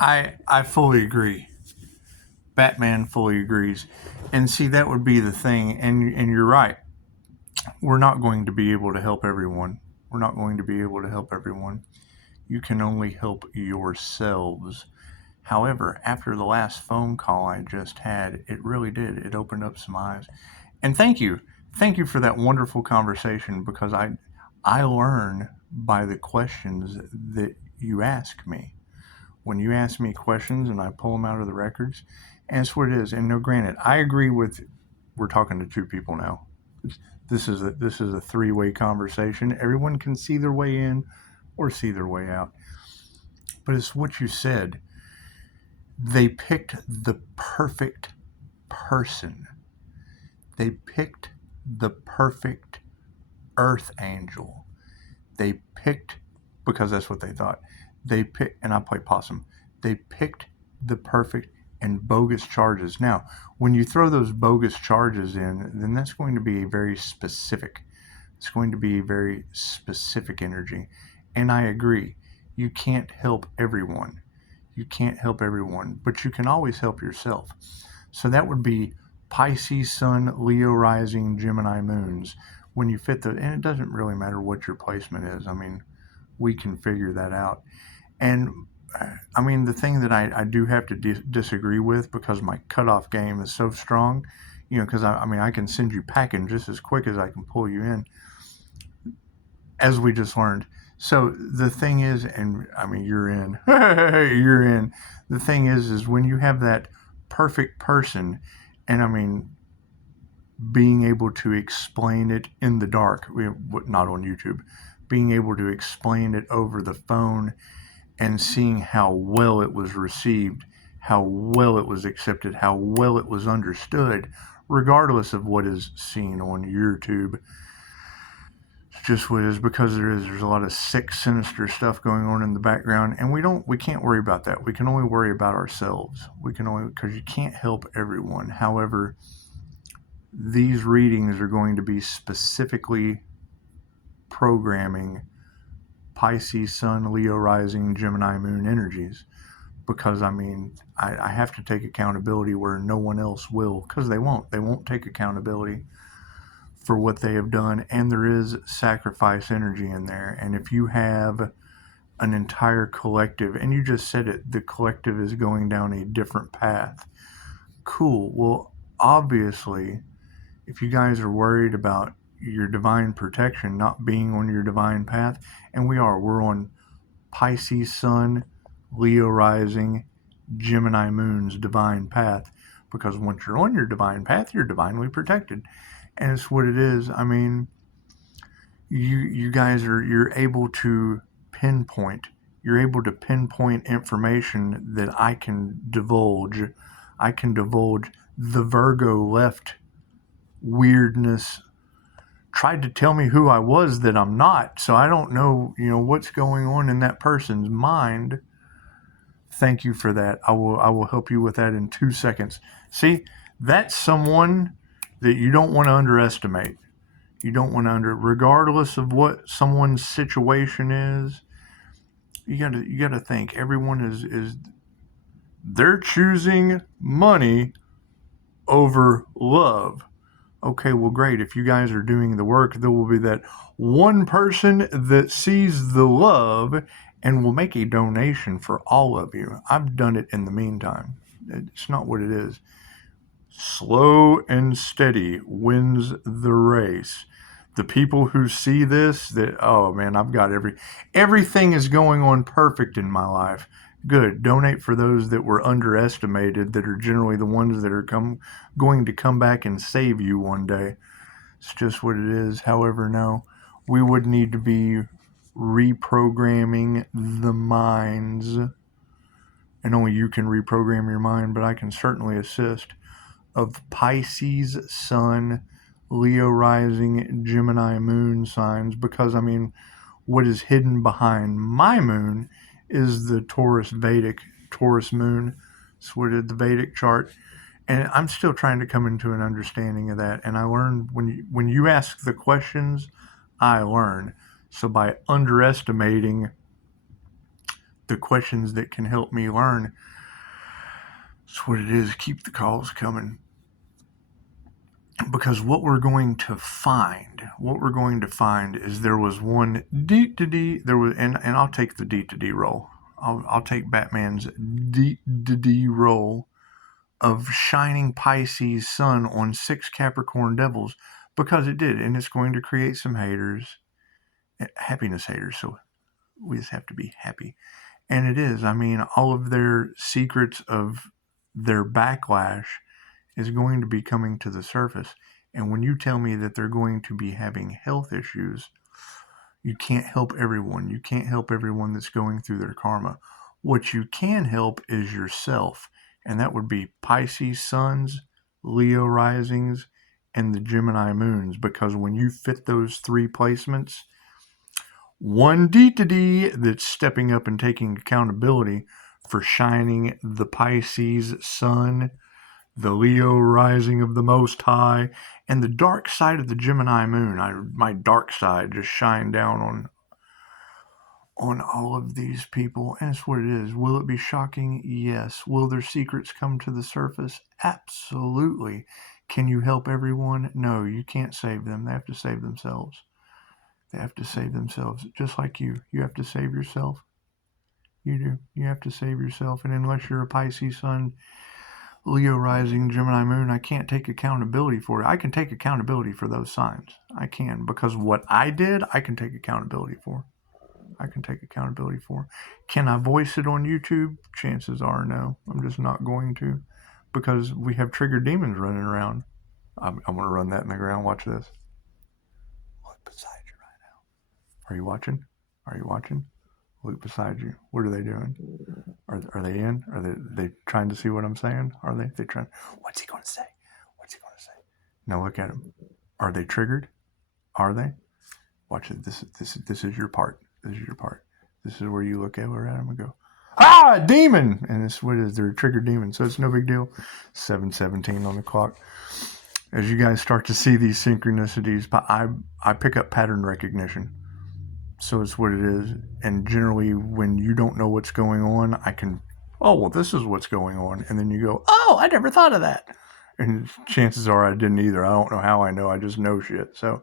I fully agree. Batman fully agrees. And see, that would be the thing. And you're right. We're not going to be able to help everyone. We're not going to be able to help everyone. You can only help yourselves. However, after the last phone call I just had, it really did. It opened up some eyes. And thank you. Thank you for that wonderful conversation because I learn by the questions that you ask me. When you ask me questions and I pull them out of the records, and that's what it is. And no, granted, I agree with. We're talking to two people now. This is a three-way conversation. Everyone can see their way in or see their way out. But it's what you said. They picked the perfect person. They picked the perfect earth angel. They picked, because that's what they thought. They picked, and I play possum. They picked the perfect and bogus charges. Now, when you throw those bogus charges in, then that's going to be very specific. It's going to be a very specific energy. And I agree. You can't help everyone. You can't help everyone, but you can always help yourself. So that would be Pisces, Sun, Leo, Rising, Gemini, Moons. When you fit and it doesn't really matter what your placement is. I mean, we can figure that out. And I mean, the thing that I do have to disagree with because my cutoff game is so strong, because I mean, I can send you packing just as quick as I can pull you in, as we just learned. So the thing is, and I mean, you're in, you're in. The thing is when you have that perfect person, and I mean, being able to explain it in the dark, not on YouTube, being able to explain it over the phone and seeing how well it was received, how well it was accepted, how well it was understood, regardless of what is seen on YouTube. It's just what it is because there's a lot of sick, sinister stuff going on in the background, and we can't worry about that. We can only worry about ourselves. We can only, because you can't help everyone. However, these readings are going to be specifically programming Pisces, Sun, Leo, Rising, Gemini, Moon energies. Because, I mean, I have to take accountability where no one else will, because they won't. They won't take accountability for what they have done, and there is sacrifice energy in there. And if you have an entire collective, and you just said it, the collective is going down a different path. Cool. Well, obviously, if you guys are worried about your divine protection not being on your divine path, and we're on Pisces Sun, Leo Rising, Gemini Moon's divine path, because once you're on your divine path, you're divinely protected, and it's what it is. I mean, you guys you're able to pinpoint. You're able to pinpoint information that I can divulge. I can divulge the Virgo left weirdness tried to tell me who I was that I'm not, so I don't know, what's going on in that person's mind. Thank you for that. I will help you with that in 2 seconds. See, that's someone that you don't want to underestimate. You don't want to regardless of what someone's situation is, you gotta think everyone is they're choosing money over love. Okay, well, great. If you guys are doing the work, there will be that one person that sees the love and will make a donation for all of you. I've done it in the meantime. It's not what it is. Slow and steady wins the race. The people who see this, oh man, I've got everything is going on perfect in my life. Good. Donate for those that were underestimated, that are generally the ones that are going to come back and save you one day. It's just what it is. However, no, we would need to be reprogramming the minds, and only you can reprogram your mind, but I can certainly assist, of Pisces Sun, Leo Rising, Gemini Moon signs, because I mean, what is hidden behind my moon is the Taurus moon. It's what is the Vedic chart, and I'm still trying to come into an understanding of that. And I learned when you ask the questions, I learn. So by underestimating the questions that can help me learn. That's what it is. Keep the calls coming. Because what we're going to find is there was one D to D, there was, and I'll take the D to D role. I'll take Batman's D to D role of shining Pisces sun on 6 Capricorn devils, because it did, and it's going to create some haters, happiness haters, so we just have to be happy. And it is, I mean, all of their secrets of their backlash is going to be coming to the surface. And when you tell me that they're going to be having health issues, you can't help everyone. You can't help everyone that's going through their karma. What you can help is yourself, and that would be Pisces suns, Leo risings, and the Gemini moons, because when you fit those 3 placements, one D to D that's stepping up and taking accountability for shining the Pisces sun, the Leo rising of the Most High, and the dark side of the Gemini moon. My dark side just shine down on all of these people, and it's what it is. Will it be shocking? Yes. Will their secrets come to the surface? Absolutely. Can you help everyone? No, you can't save them. They have to save themselves. They have to save themselves, just like you. You have to save yourself. You do. You have to save yourself, and unless you're a Pisces sun, Leo rising, Gemini moon, I can't take accountability for it. I can take accountability for those signs. I can, because what I did, I can take accountability for. Can I voice it on YouTube? Chances are no. I'm just not going to, because we have triggered demons running around. I'm going to run that in the ground. Watch this. Look beside you right now. Are you watching? Look beside you. What are they doing? Are they in? Are they trying to see what I'm saying? Are they trying? What's he going to say? Now look at them. Are they triggered? Are they? Watch it. This is your part. This is where you look over at them and go, ah, demon! And it's what it is. They're a triggered demon, so it's no big deal. 7:17 on the clock. As you guys start to see these synchronicities, I pick up pattern recognition. So it's what it is. And generally, when you don't know what's going on, I can, oh, well, this is what's going on. And then you go, oh, I never thought of that. And chances are I didn't either. I don't know how I know. I just know shit. So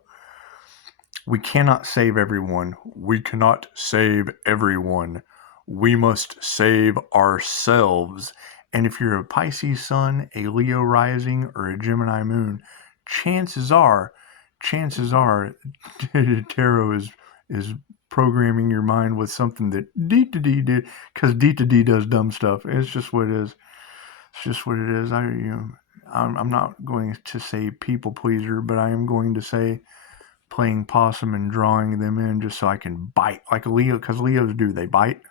we cannot save everyone. We must save ourselves. And if you're a Pisces sun, a Leo rising, or a Gemini moon, chances are tarot is programming your mind with something that D to D did, because D to D does dumb stuff. It's just what it is. I'm not going to say people pleaser, but I am going to say playing possum and drawing them in just so I can bite like a Leo, because Leos do. They bite,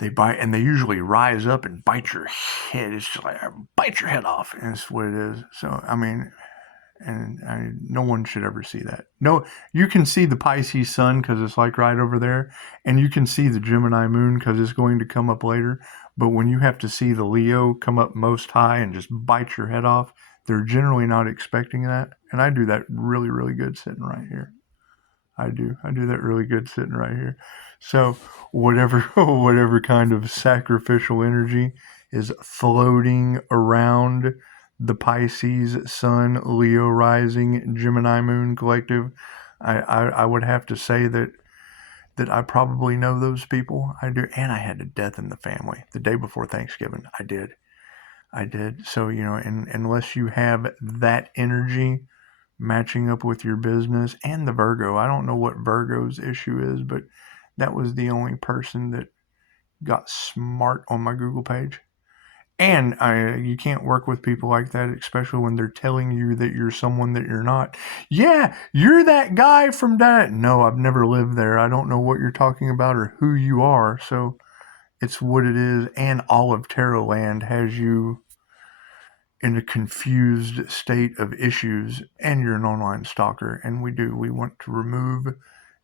and they usually rise up and bite your head. It's just like, bite your head off, and it's what it is. So I mean, no one should ever see that. No, you can see the Pisces sun because it's like right over there, and you can see the Gemini moon because it's going to come up later. But when you have to see the Leo come up most high and just bite your head off, they're generally not expecting that. And I do that really, really good sitting right here. I do that really good sitting right here. So whatever kind of sacrificial energy is floating around the Pisces sun, Leo rising, Gemini moon collective, I would have to say that I probably know those people. I do. And I had a death in the family the day before Thanksgiving. I did. So, and unless you have that energy matching up with your business and the Virgo, I don't know what Virgo's issue is, but that was the only person that got smart on my Google page. And you can't work with people like that, especially when they're telling you that you're someone that you're not. Yeah, you're that guy from that. No, I've never lived there. I don't know what you're talking about or who you are. So it's what it is. And all of Tarot Land has you in a confused state of issues, and you're an online stalker. And we want to remove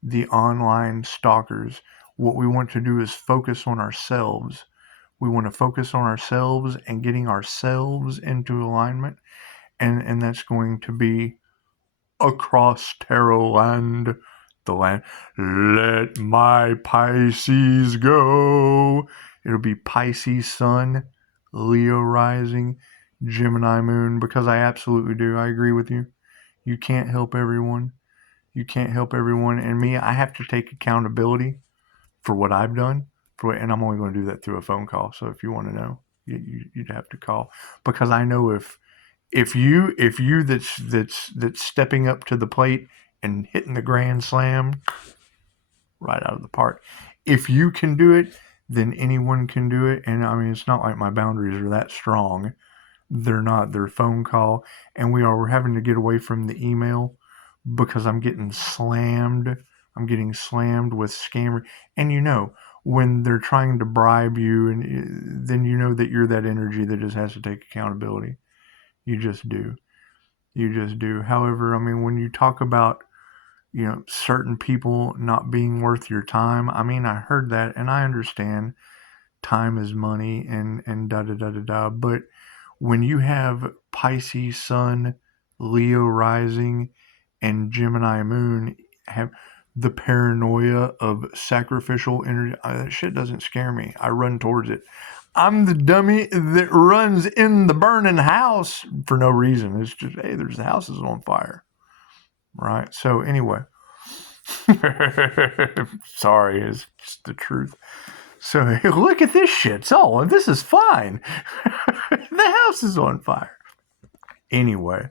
the online stalkers. What we want to do is focus on ourselves. We want to focus on ourselves and getting ourselves into alignment. And that's going to be across Tarot Land. The land. Let my Pisces go. It'll be Pisces sun, Leo rising, Gemini moon, because I absolutely do. I agree with you. You can't help everyone. You can't help everyone. And me, I have to take accountability for what I've done. And I'm only going to do that through a phone call. So if you want to know, you'd have to call, because I know if you that's stepping up to the plate and hitting the grand slam right out of the park, if you can do it, then anyone can do it. And I mean, it's not like my boundaries are that strong. They're not. They're phone call, and we're having to get away from the email because I'm getting slammed. I'm getting slammed with scammer, and when they're trying to bribe you, and then that you're that energy that just has to take accountability. You just do. You just do. However, I mean, when you talk about certain people not being worth your time, I mean, I heard that, and I understand time is money, and da da da da da. But when you have Pisces sun, Leo rising, and Gemini moon, have the paranoia of sacrificial energy, that shit doesn't scare me. I run towards it. I'm the dummy that runs in the burning house for no reason. It's just, hey, there's the houses on fire. Right? So anyway, sorry, it's just the truth. So hey, look at this shit. So this is fine. The house is on fire. Anyway,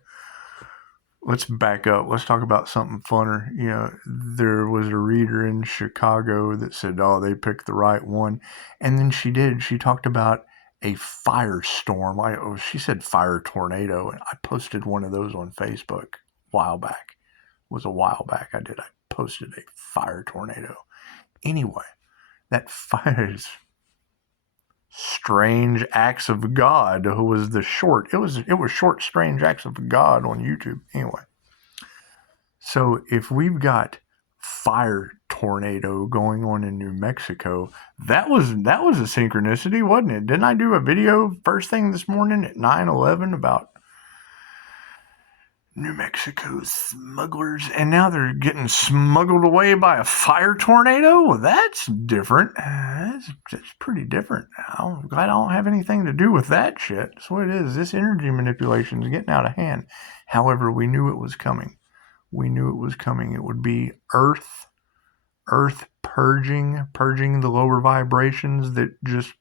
let's back up. Let's talk about something funner. There was a reader in Chicago that said, oh, they picked the right one. And then she did. She talked about a firestorm. She said fire tornado. And I posted one of those on Facebook a while back. It was a while back I did. I posted a fire tornado. Anyway, that fire is Strange Acts of God was the short. It was short Strange Acts of God on YouTube. Anyway, so if we've got fire tornado going on in New Mexico, that was a synchronicity, wasn't it? Didn't I do a video first thing this morning at 9:11 about New Mexico smugglers, and now they're getting smuggled away by a fire tornado? Well, that's different. That's pretty different. I'm glad I don't have anything to do with that shit. That's what it is. This energy manipulation is getting out of hand. However, we knew it was coming. We knew it was coming. It would be Earth purging the lower vibrations that just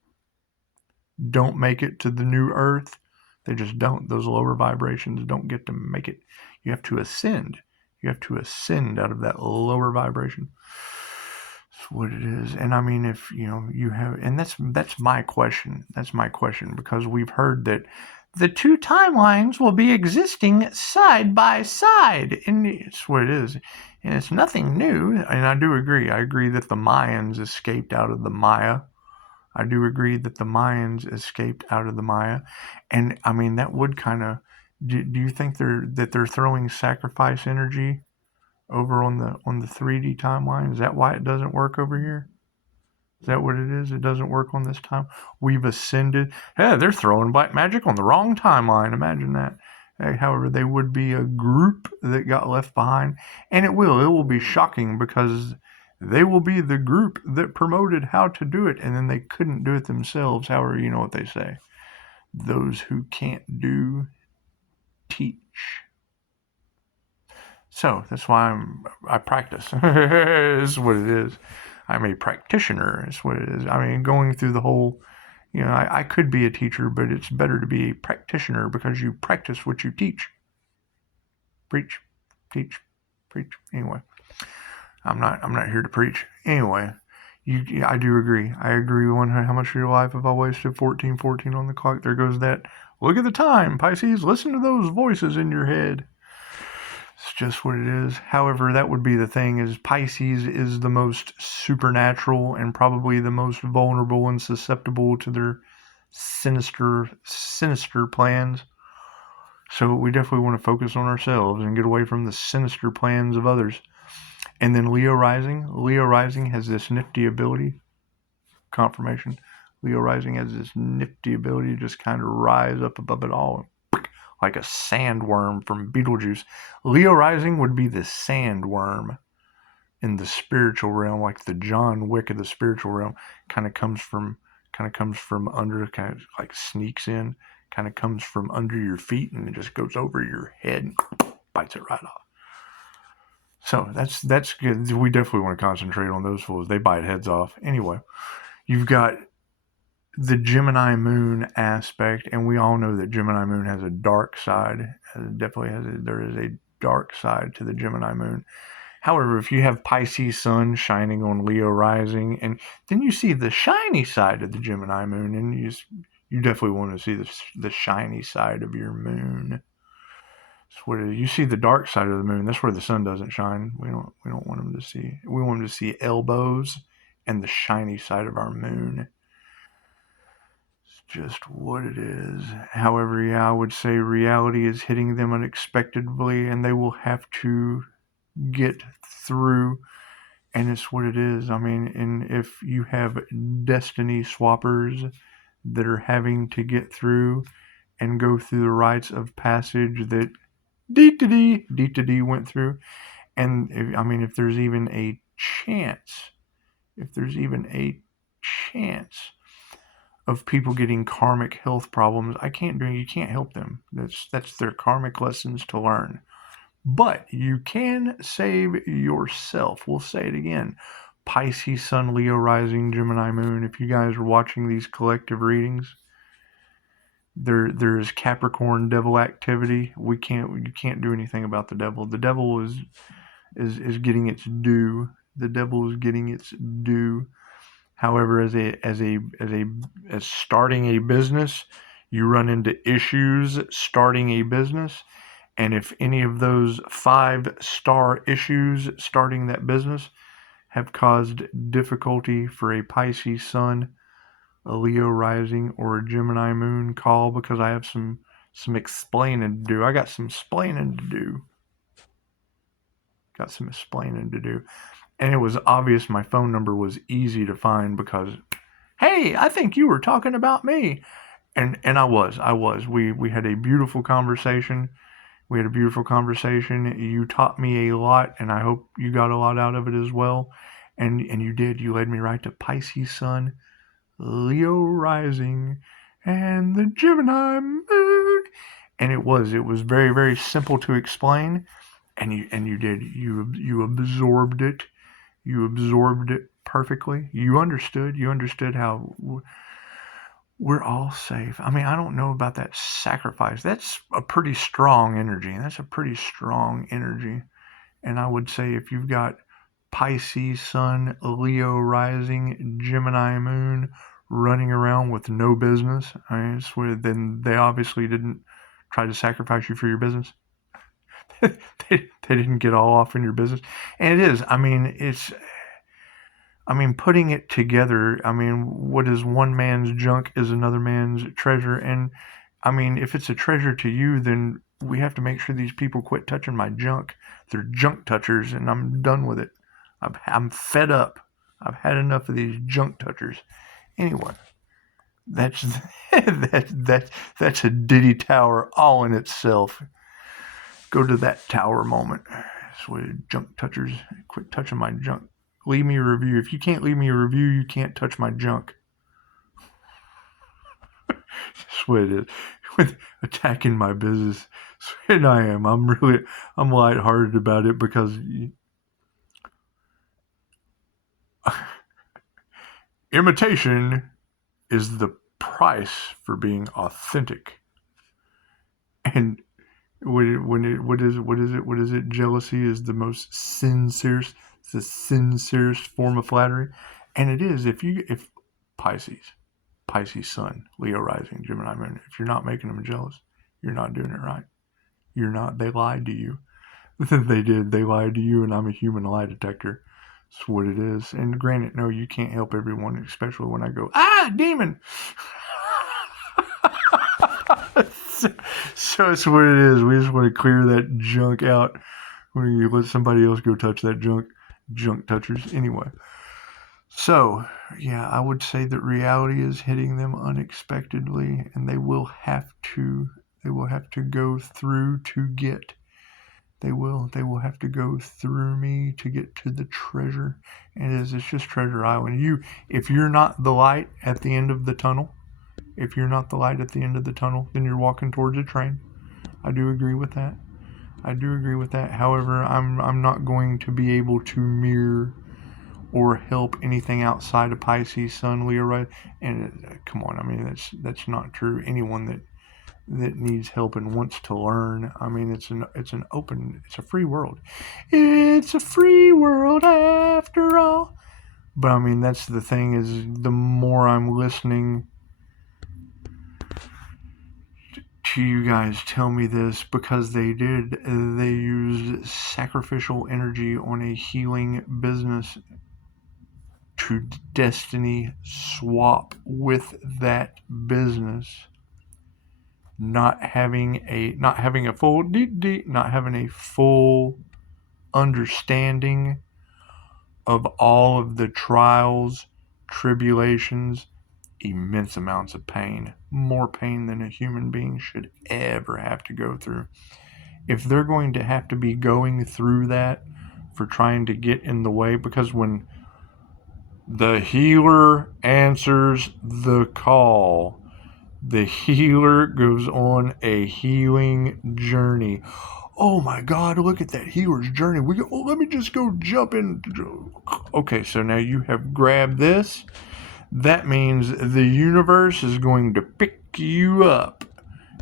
don't make it to the new Earth. They just don't. Those lower vibrations don't get to make it. You have to ascend. You have to ascend out of that lower vibration. That's what it is. And I mean, if you have, and that's my question. That's my question, because we've heard that the two timelines will be existing side by side, and it's what it is. And it's nothing new. And I do agree. I agree that the Mayans escaped out of the Maya. I do agree that the Mayans escaped out of the Maya. And I mean, that would kind of, do you think they're throwing sacrifice energy over on the 3D timeline? Is that why it doesn't work over here? Is that what it is? It doesn't work on this time? We've ascended. Hey, they're throwing black magic on the wrong timeline. Imagine that. However, they would be a group that got left behind. And it will be shocking, because they will be the group that promoted how to do it, and then they couldn't do it themselves. However, you know what they say. Those who can't do, teach. So that's why I practice. Is what it is. I'm a practitioner. Is what it is. I mean, going through the whole, I could be a teacher, but it's better to be a practitioner, because you practice what you teach. Preach, teach, preach. Anyway. I'm not here to preach. Anyway, I do agree. I agree. How much of your life have I wasted? 14 on the clock. There goes that. Look at the time, Pisces. Listen to those voices in your head. It's just what it is. However, that would be the thing, is Pisces is the most supernatural and probably the most vulnerable and susceptible to their sinister plans. So we definitely want to focus on ourselves and get away from the sinister plans of others. And then Leo rising has this nifty ability, confirmation. Leo rising has this nifty ability to just kind of rise up above it all, like a sandworm from Beetlejuice. Leo rising would be the sandworm in the spiritual realm, like the John Wick of the spiritual realm, kind of comes from under, kind of like sneaks in, kind of comes from under your feet, and it just goes over your head and bites it right off. So that's good. We definitely want to concentrate on those fools. They bite heads off. Anyway, you've got the Gemini moon aspect, and we all know that Gemini moon has a dark side. There is a dark side to the Gemini moon. However, if you have Pisces sun shining on Leo rising, and then you see the shiny side of the Gemini moon, and you definitely want to see the shiny side of your moon. That's what it is. You see the dark side of the moon. That's where the sun doesn't shine. We don't want them to see. We want them to see elbows and the shiny side of our moon. It's just what it is. However, yeah, I would say reality is hitting them unexpectedly, and they will have to get through. And it's what it is. I mean, and if you have destiny swappers that are having to get through and go through the rites of passage that D went through, and if there's even a chance, of people getting karmic health problems, you can't help them. That's their karmic lessons to learn. But you can save yourself. We'll say it again. Pisces sun, Leo rising, Gemini moon. If you guys are watching these collective readings, there is Capricorn devil activity. You can't do anything about the devil. The devil is getting its due. The devil is getting its due. However, as starting a business, you run into issues starting a business. And if any of those 5-star issues starting that business have caused difficulty for a Pisces sun, a Leo rising, or a Gemini moon, call, because I have some explaining to do. I got some explaining to do. And it was obvious my phone number was easy to find because, hey, I think you were talking about me. And I was. We had a beautiful conversation. You taught me a lot, and I hope you got a lot out of it as well. And you did. You led me right to Pisces sun, Leo rising, and the Gemini moon. And it was very, very simple to explain. And you did. You absorbed it. You absorbed it perfectly. You understood how we're all safe. I mean, I don't know about that sacrifice. That's a pretty strong energy. And I would say if you've got Pisces sun, Leo rising, Gemini moon running around with no business, then they obviously didn't try to sacrifice you for your business. they didn't get all off in your business. And it is. Putting it together, what is one man's junk is another man's treasure. And, if it's a treasure to you, then we have to make sure these people quit touching my junk. They're junk touchers, and I'm done with it. I'm fed up. I've had enough of these junk touchers. Anyway, that's a Diddy Tower all in itself. Go to that tower moment. That's what junk touchers, quit touching my junk. Leave me a review. If you can't leave me a review, you can't touch my junk. That's what it is. With attacking my business. And I am. I'm lighthearted about it because imitation is the price for being authentic. And what is it? Jealousy is the most sincerest form of flattery. And it is, if Pisces sun, Leo rising, Gemini moon, if you're not making them jealous, you're not doing it right. You're not. They lied to you. They did. They lied to you, and I'm a human lie detector. That's what it is. And granted, no, you can't help everyone, especially when I go, demon. So it's what it is. We just want to clear that junk out. When you let somebody else go touch that junk touchers. Anyway. So, yeah, I would say that reality is hitting them unexpectedly, and they will have to go through to get They will. They will have to go through me to get to the treasure. And it's just Treasure Island. If you're not the light at the end of the tunnel, then you're walking towards a train. I do agree with that. However, I'm not going to be able to mirror or help anything outside of Pisces, Sun, Leo, right? And come on, I mean that's not true. Anyone that needs help and wants to learn, I mean it's a free world. It's a free world after all. But I mean that's the thing, is the more I'm listening to you guys tell me this, because they used sacrificial energy on a healing business to destiny swap with that business, not having a full understanding of all of the trials, tribulations, immense amounts of pain, more pain than a human being should ever have to go through. If they're going to have to be going through that for trying to get in the way, because when the healer answers the call, the healer goes on a healing journey. Oh my God, look at that healer's journey. Let me just go jump in. Okay, so now you have grabbed this. That means the universe is going to pick you up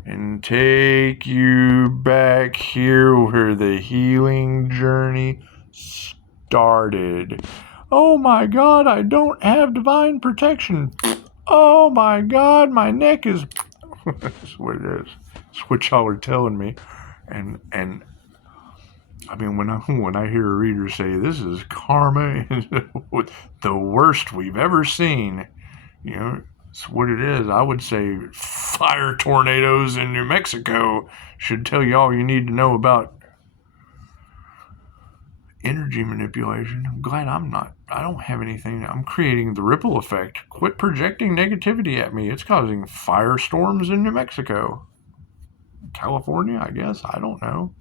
and take you back here where the healing journey started. Oh my God, I don't have divine protection. Oh my God, my neck is... That's what it is. That's what y'all are telling me. And I mean, when I hear a reader say this is karma, the worst we've ever seen, it's what it is. I would say fire tornadoes in New Mexico should tell you all you need to know about energy manipulation. I'm glad I don't have anything. I'm creating the ripple effect. Quit projecting negativity at me. It's causing firestorms in New Mexico. California, I guess. I don't know.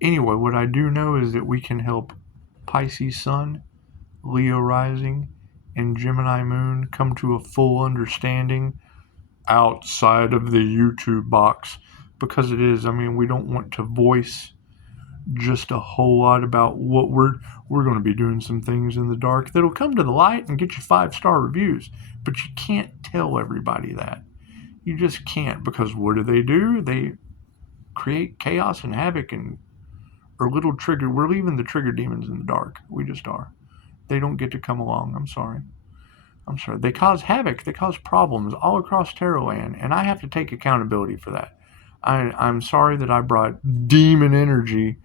Anyway, what I do know is that we can help Pisces Sun, Leo Rising, and Gemini Moon come to a full understanding outside of the YouTube box, because it is, I mean, we don't want to voice just a whole lot about what we're going to be doing some things in the dark that'll come to the light and get you 5-star reviews, but you can't tell everybody that. You just can't, because what do? They create chaos and havoc or little trigger. We're leaving the trigger demons in the dark. We just are. They don't get to come along. I'm sorry. They cause havoc. They cause problems all across Tarot Land, and I have to take accountability for that. I'm sorry that I brought demon energy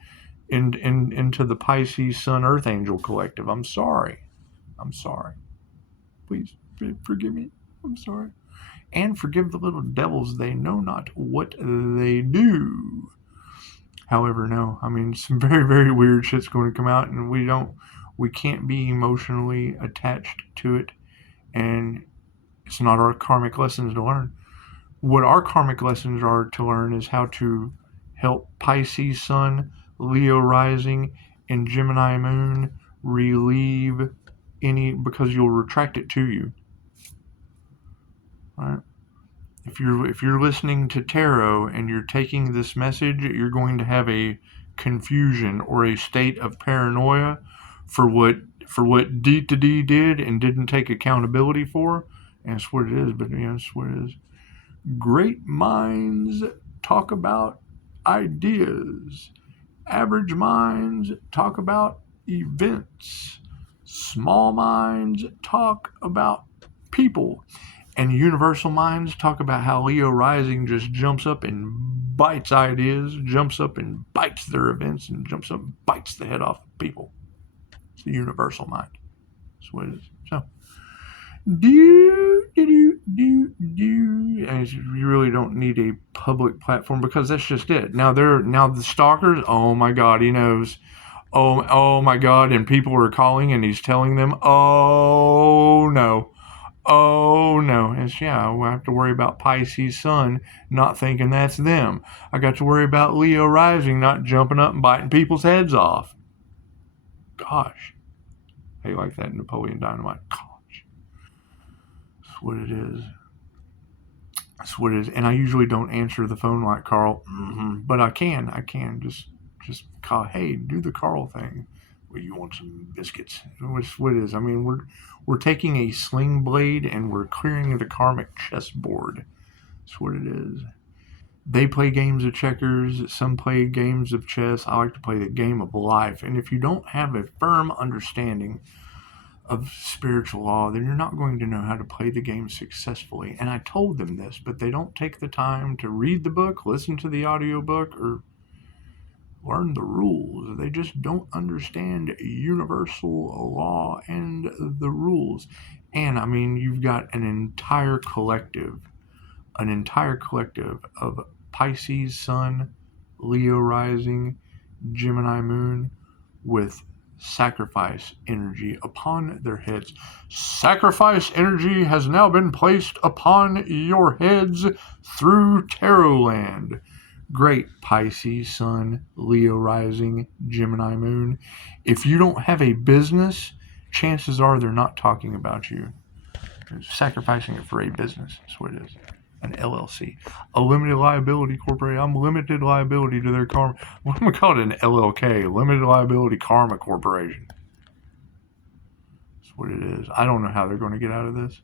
into the Pisces Sun Earth Angel Collective. I'm sorry. Please forgive me. I'm sorry. And forgive the little devils. They know not what they do. However, no. I mean, some very, very weird shit's going to come out, and we can't be emotionally attached to it, and it's not our karmic lessons to learn. What our karmic lessons are to learn is how to help Pisces Sun, Leo Rising, and Gemini Moon relieve because you'll retract it to you. All right? If you're listening to tarot and you're taking this message, you're going to have a confusion or a state of paranoia for what D to D did and didn't take accountability for. And that's what it is, but that's what it is. Great minds talk about ideas. Average minds talk about events. Small minds talk about people. And universal minds talk about how Leo Rising just jumps up and bites ideas, jumps up and bites their events, and jumps up and bites the head off people. It's the universal mind. That's what it is. So, and you really don't need a public platform, because that's just it. Now the stalkers, oh my God, he knows. Oh my God, and people are calling and he's telling them, oh no. Oh no, it's I have to worry about Pisces Sun, not thinking that's them. I got to worry about Leo rising, not jumping up and biting people's heads off. Gosh, hey, like that Napoleon Dynamite. Gosh, that's what it is. That's what it is. And I usually don't answer the phone like Carl, but I can. Just call. Hey, do the Carl thing. Well, you want some biscuits? Which what it is? I mean, we're taking a sling blade and we're clearing the karmic chessboard. That's what it is. They play games of checkers. Some play games of chess. I like to play the game of life. And if you don't have a firm understanding of spiritual law, then you're not going to know how to play the game successfully. And I told them this, but they don't take the time to read the book, listen to the audiobook, or learn the rules. They just don't understand universal law and the rules. And I mean, you've got an entire collective of Pisces Sun, Leo rising, Gemini moon with sacrifice energy upon their heads. Sacrifice energy has now been placed upon your heads through Tarot Land. Great Pisces Sun, Leo rising, Gemini moon. If you don't have a business, chances are they're not talking about you. They're sacrificing it for a business. That's what it is. An LLC, a limited liability corporation. I'm limited liability to their karma. What am I call it? An LLK, limited liability karma corporation. That's what it is. I don't know how they're going to get out of this.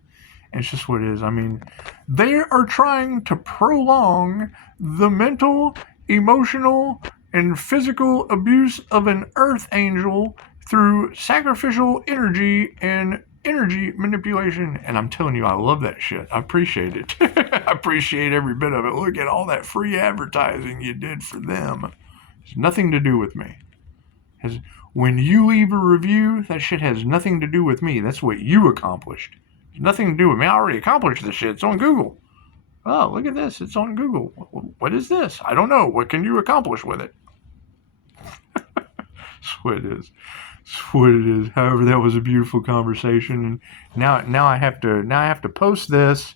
And it's just what it is. I mean, they are trying to prolong the mental, emotional, and physical abuse of an earth angel through sacrificial energy and energy manipulation. And I'm telling you, I love that shit. I appreciate it. I appreciate every bit of it. Look at all that free advertising you did for them. It's nothing to do with me. When you leave a review, that shit has nothing to do with me. That's what you accomplished. It's nothing to do with me. I already accomplished this shit. It's on Google. Oh, look at this. It's on Google. What is this? I don't know. What can you accomplish with it? That's what it is. That's what it is. However, that was a beautiful conversation. And now I have to post this.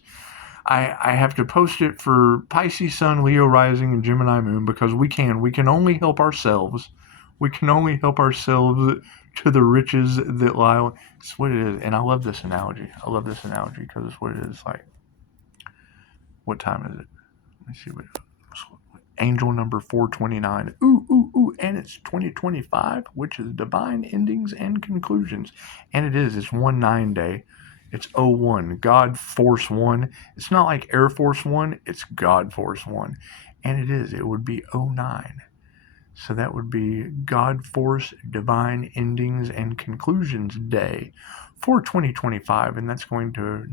I have to post it for Pisces Sun, Leo rising, and Gemini moon because we can only help ourselves. We can only help ourselves to the riches that lie. It's what it is. And I love this analogy. Because it's what it is. Like, what time is it? Let me see what angel number 429. Ooh, and it's 2025, which is divine endings and conclusions. And it's 1-9 day. It's 01, God Force 1. It's not like Air Force 1, it's God Force 1. And it would be 09. So that would be God Force Divine Endings and Conclusions Day for 2025. And that's going to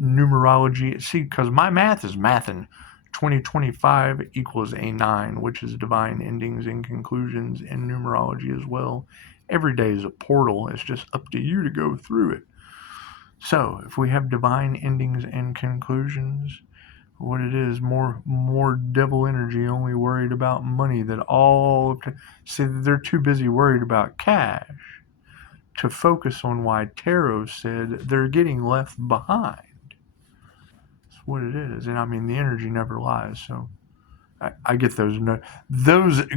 numerology. See, because my math is mathin'. 2025 equals a 9, which is divine endings and conclusions in numerology as well. Every day is a portal. It's just up to you to go through it. So if we have divine endings and conclusions, what it is, more devil energy, only worried about money see, they're too busy worried about cash to focus on why tarot said they're getting left behind. That's what it is. And I mean, the energy never lies. So I get those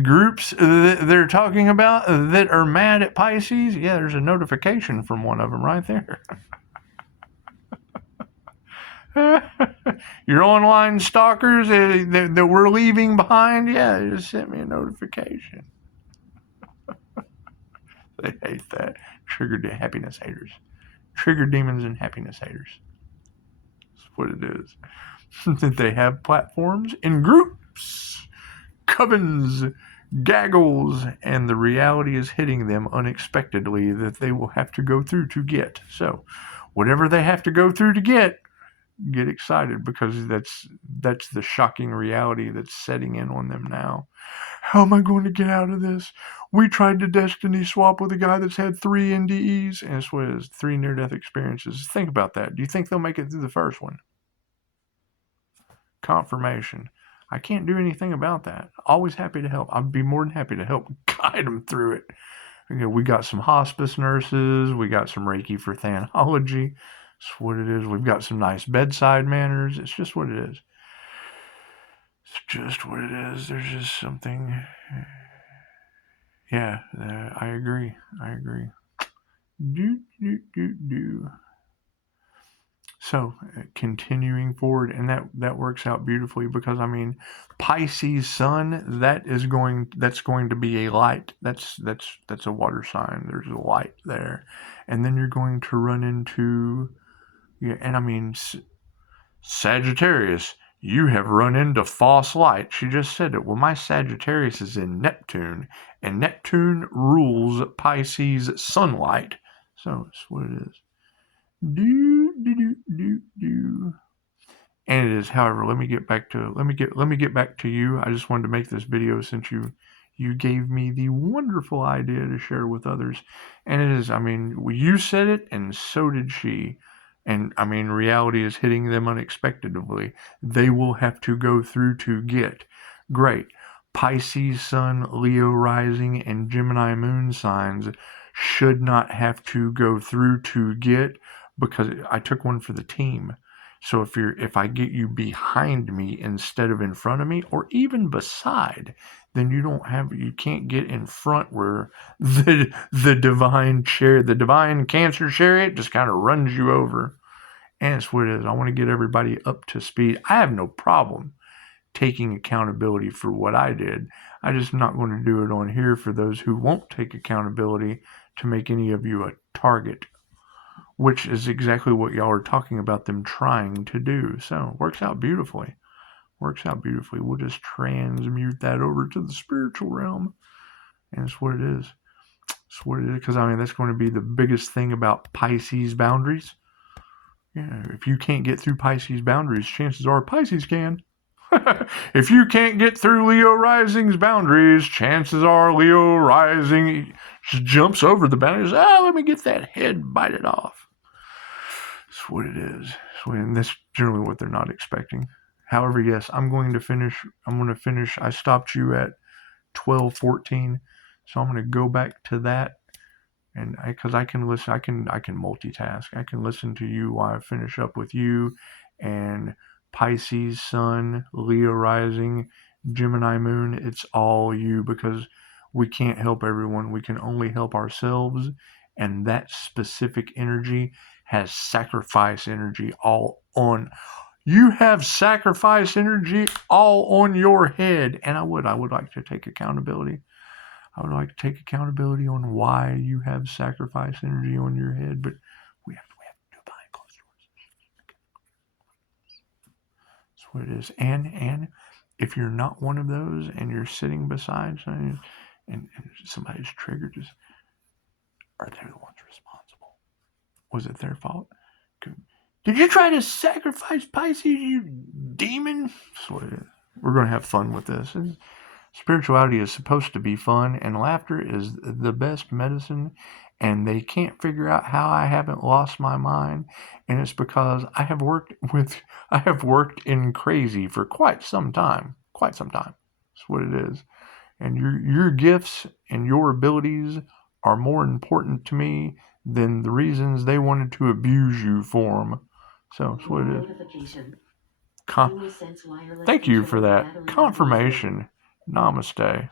groups that they're talking about that are mad at Pisces. Yeah, there's a notification from one of them right there. Your online stalkers that we're leaving behind, yeah, they just sent me a notification. They hate that. Triggered happiness haters. Trigger demons and happiness haters. That's what it is. That they have platforms in groups, covens, gaggles, and the reality is hitting them unexpectedly that they will have to go through to get. So, whatever they have to go through to get excited because that's the shocking reality that's setting in on them now. How am I going to get out of this? We tried to destiny swap with a guy that's had 3 NDEs, and it's what it is, 3 near-death experiences. Think about that. Do you think they'll make it through the first one? Confirmation. I can't do anything about that. Always happy to help. I'd be more than happy to help guide them through it. Okay, we got some hospice nurses. We got some Reiki for Thanology. It's what it is. We've got some nice bedside manners. It's just what it is. It's just what it is. There's just something. Yeah, I agree. I agree. Do. So continuing forward, and that works out beautifully because I mean, Pisces Sun, that's going to be a light. That's a water sign. There's a light there, and then you're going to run into, yeah, and I mean Sagittarius. You have run into false light. She just said it. Well, my Sagittarius is in Neptune, and Neptune rules Pisces sunlight. So that's what it is. Do. And it is, however, let me get back to you. I just wanted to make this video since you gave me the wonderful idea to share with others. And it is, I mean, you said it and so did she. And I mean, reality is hitting them unexpectedly. They will have to go through to get. Great. Pisces Sun, Leo Rising, and Gemini Moon signs should not have to go through to get, because I took one for the team. So if I get you behind me instead of in front of me, or even beside, then you can't get in front where the divine Cancer chariot just kind of runs you over. And it's what it is. I want to get everybody up to speed. I have no problem taking accountability for what I did. I'm just not going to do it on here for those who won't take accountability to make any of you a target, which is exactly what y'all are talking about them trying to do. So works out beautifully. We'll just transmute that over to the spiritual realm. And it's what it is. Because I mean, that's going to be the biggest thing about Pisces boundaries. Yeah, if you can't get through Pisces boundaries, chances are Pisces can. If you can't get through Leo Rising's boundaries, chances are Leo Rising just jumps over the boundaries. Let me get that head, bite it off. That's what it is. And that's generally what they're not expecting. However, yes, I'm going to finish. I stopped you at 12:14, so I'm going to go back to that, and because I can listen, I can multitask. I can listen to you while I finish up with you, and Pisces Sun, Leo Rising, Gemini Moon. It's all you, because we can't help everyone. We can only help ourselves, and that specific energy has sacrifice energy all on. You have sacrifice energy all on your head, and I would like to take accountability. I would like to take accountability on why you have sacrifice energy on your head, but we have to do it behind closed doors. That's what it is. And if you're not one of those and you're sitting beside somebody and somebody's triggered, are they the ones responsible? Was it their fault? Did you try to sacrifice Pisces, you demon? That's what it is. We're going to have fun with this. Spirituality is supposed to be fun, and laughter is the best medicine, and they can't figure out how I haven't lost my mind, and it's because I have worked in crazy for quite some time. That's what it is. And your gifts and your abilities are more important to me than the reasons they wanted to abuse you for them. So that's what it is. Thank you for that confirmation. Namaste.